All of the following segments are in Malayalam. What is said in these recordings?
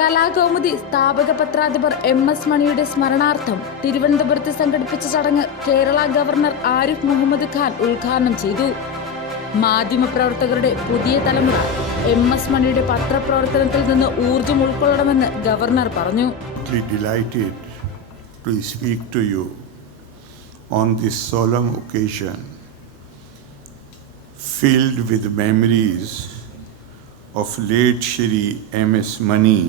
കലാകൗമുദി സ്ഥാപക പത്രാധിപർ MS മണിയുടെ സ്മരണാർത്ഥം തിരുവനന്തപുരത്ത് സംഘടിപ്പിച്ച ചടങ്ങ് കേരള ഗവർണർ ആരിഫ് മുഹമ്മദ് ഖാൻ ഉദ്ഘാടനം ചെയ്തു. മാധ്യമപ്രവർത്തകരുടെ പുതിയ തലമുറ MS മണിയുടെ പത്രപ്രവർത്തനത്തിൽ നിന്ന് ഊർജം ഉൾക്കൊള്ളണമെന്ന് ഗവർണർ പറഞ്ഞു. Delighted to speak to you on this solemn occasion, filled with memories of late Shri MS Mani,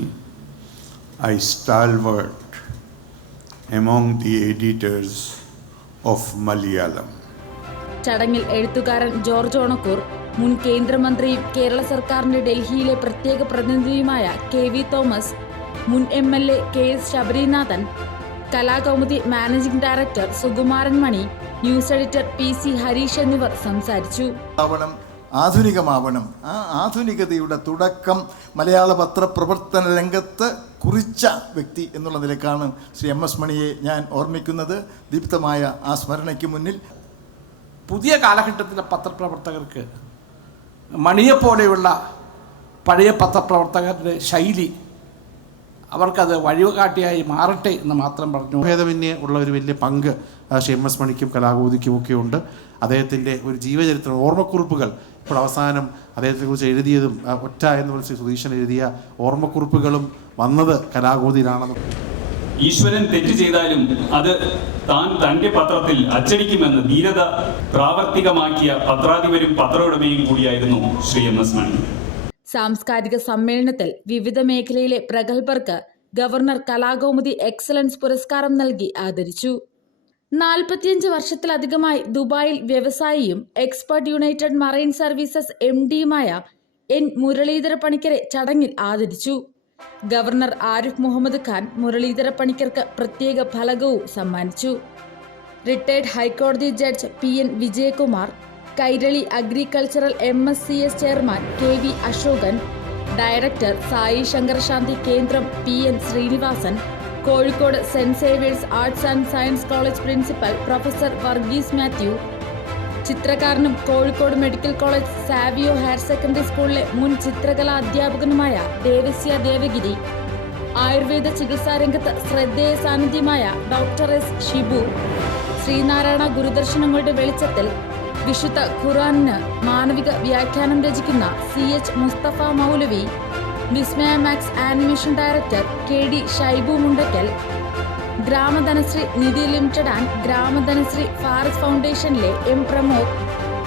a stalwart among the editors of Malayalam. ചടങ്ങിൽ എഴുത്തുകാരൻ ജോർജ് ഓണക്കൂർ, മുൻ കേന്ദ്രമന്ത്രിയും കേരള സർക്കാരിന്റെ ഡൽഹിയിലെ പ്രത്യേക പ്രതിനിധിയുമായ KV തോമസ്, മുൻ MLA KS Sabarinathan, Kalakaumudi managing director Sukumaran Mani, news editor PC Harish എന്നിവർ സംസാരിച്ചു. ആധുനികമാവണം. ആ ആധുനികതയുടെ തുടക്കം മലയാള പത്രപ്രവർത്തന രംഗത്ത് കുറിച്ച വ്യക്തി എന്നുള്ള നിലക്കാണ് ശ്രീ MS മണിയെ ഞാൻ ഓർമ്മിക്കുന്നത്. ദീപ്തമായ ആ സ്മരണയ്ക്ക് മുന്നിൽ പുതിയ കാലഘട്ടത്തിലെ പത്രപ്രവർത്തകർക്ക് മണിയെപ്പോലെയുള്ള പഴയ പത്രപ്രവർത്തകരുടെ ശൈലി അവർക്കത് വഴികാട്ടിയായി മാറട്ടെ എന്ന് മാത്രം പറഞ്ഞു. ഭേദമന്യേ ഉള്ള ഒരു വലിയ പങ്ക് ശ്രീ MS മണിക്കും കലാകൗമുദിക്കും ഒക്കെ ഉണ്ട്. അദ്ദേഹത്തിൻ്റെ ഒരു ജീവചരിത്രം, ഓർമ്മക്കുറിപ്പുകൾ ഇപ്പോൾ അവസാനം അദ്ദേഹത്തെക്കുറിച്ച് എഴുതിയതും ഒറ്റ എന്ന് പറഞ്ഞ ശ്രീ സുധീഷൻ എഴുതിയ ഓർമ്മക്കുറിപ്പുകളും വന്നത് കലാകൗമുദിയിലാണെന്ന്. ഈശ്വരൻ തെറ്റ് ചെയ്താലും അത് താൻ തന്റെ പത്രത്തിൽ അച്ചടിക്കുമെന്ന് ധീരത പ്രാവർത്തികമാക്കിയ പത്രാധിപരും പത്രോടമയും കൂടിയായിരുന്നു ശ്രീ MS മണി. സാംസ്കാരിക സമ്മേളനത്തിൽ വിവിധ മേഖലയിലെ പ്രഗത്ഭർക്ക് ഗവർണർ കലാകൗമുദി എക്സലൻസ് പുരസ്കാരം നൽകി ആദരിച്ചു. 45 വർഷത്തിലധികമായി ദുബായിൽ വ്യവസായിയും എക്സ്പെർട്ട് യുണൈറ്റഡ് മറൈൻ സർവീസസ് MDയുമായ N മുരളീധര പണിക്കരെ ചടങ്ങിൽ ആദരിച്ചു. ഗവർണർ ആരിഫ് മുഹമ്മദ് ഖാൻ മുരളീധര പണിക്കർക്ക് പ്രത്യേക ഫലകവും സമ്മാനിച്ചു. റിട്ടയർഡ് ഹൈക്കോടതി judge PN Vijayakumar, Kairali agricultural MSCS chairman KV Ashokan, director Sai Shankar Shanti Kendram PN Srinivasan, Kozhikode saint Xavier's arts and science college principal professor Varghese Mathew, ചിത്രകാരനും Kozhikode medical college Savio higher secondary സ്കൂളിലെ മുൻ ചിത്രകലാ അധ്യാപകനുമായ ദേവസ്യ ദേവഗിരി, ആയുർവേദ ചികിത്സാരംഗത്ത് ശ്രദ്ധേയ സാന്നിധ്യമായ Dr. S. ഷിബു, ശ്രീനാരായണ ഗുരുദർശനങ്ങളുടെ വെളിച്ചത്തിൽ വിശുദ്ധ ഖുർആനിന് മാനവിക വ്യാഖ്യാനം രചിക്കുന്ന CH Mustafa Maulavi, Vismaya Max animation director KD Shaibu Mundakkal, Gramadhanashree Nidhi limited and Gramadhanashree ഫാറസ് ഫൗണ്ടേഷനിലെ M. പ്രമോദ്,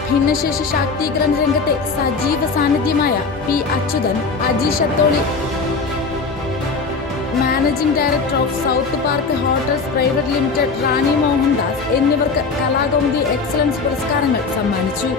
ഭിന്നശേഷി ശാക്തീകരണ രംഗത്തെ സജീവ സാന്നിധ്യമായ P. Achuthan, Ajeesh Atholi, managing director of South Park Hotels private limited Rani Mohandas എന്നിവർക്ക് കലാകൗമുദി എക്സലൻസ് പുരസ്കാരങ്ങൾ സമ്മാനിച്ചു.